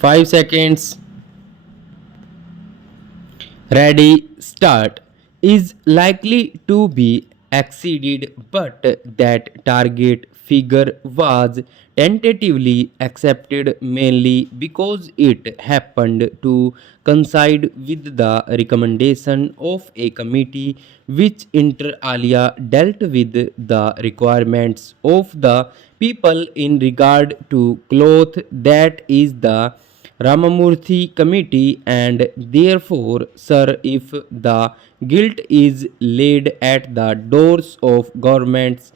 5 seconds. Ready, start. Is likely to be exceeded, but that target figure was tentatively accepted mainly because it happened to coincide with the recommendation of a committee which inter alia dealt with the requirements of the people in regard to cloth, that is the Ramamurthy committee, and therefore, sir, if the guilt is laid at the doors of governments,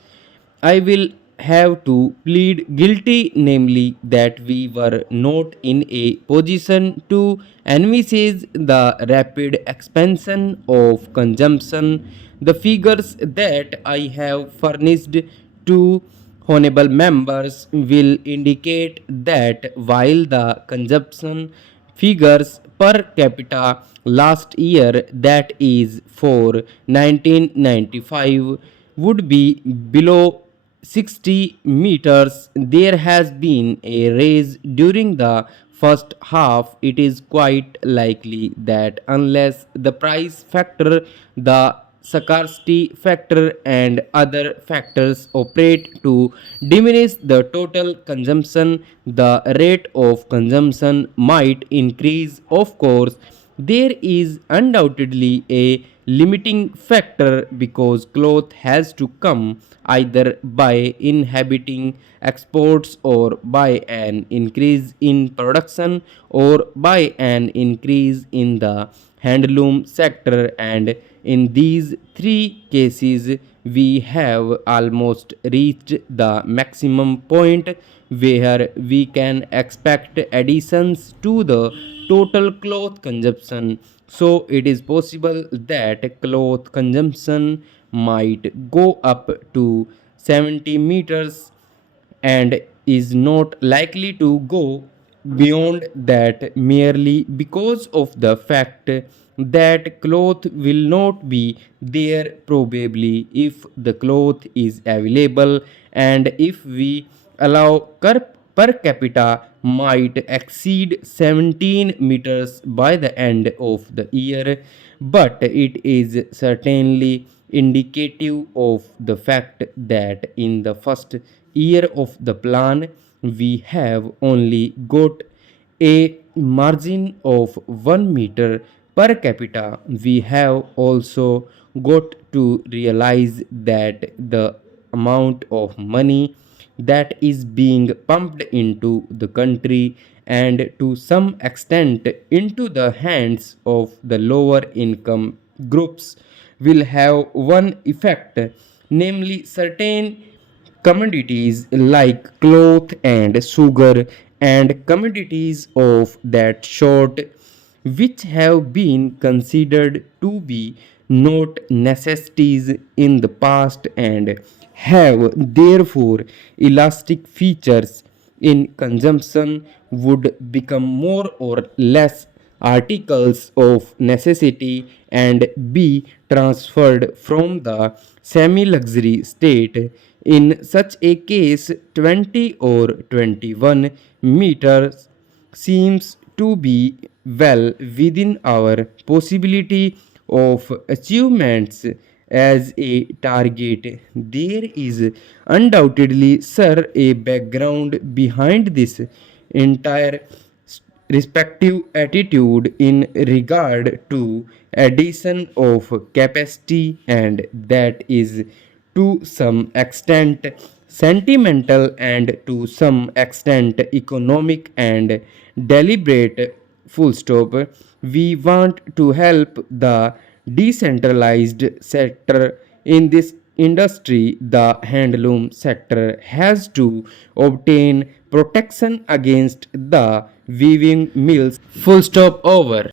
I will have to plead guilty, namely that we were not in a position to envisage the rapid expansion of consumption. The figures that I have furnished to honorable members will indicate that while the consumption figures per capita last year, that is for 1995, would be below 60 meters, there has been a raise during the first half. It is quite likely that unless the price factor, the scarcity factor, and other factors operate to diminish the total consumption, the rate of consumption might increase. Of course, there is undoubtedly a limiting factor because cloth has to come either by inhibiting exports or by an increase in production or by an increase in the handloom sector, and in these three cases we have almost reached the maximum point where we can expect additions to the total cloth consumption. So it is possible that cloth consumption might go up to 70 meters and is not likely to go beyond that merely because of the fact that cloth will not be there probably if the cloth is available, and if we allow per capita might exceed 17 meters by the end of the year, but it is certainly indicative of the fact that in the first year of the plan we have only got a margin of 1 meter per capita. We have also got to realize that the amount of money that is being pumped into the country and to some extent into the hands of the lower income groups will have one effect, namely certain commodities like cloth and sugar and commodities of that sort which have been considered to be not necessities in the past and have therefore elastic features in consumption would become more or less articles of necessity and be transferred from the semi luxury state. In such a case, 20 or 21 meters seems to be well within our possibility of achievements as a target. There is undoubtedly, sir, a background behind this entire respective attitude in regard to addition of capacity, and that is to some extent sentimental and to some extent economic and deliberate. Full stop. We want to help the decentralized sector in this industry. The handloom sector has to obtain protection against the weaving mills. Full stop over.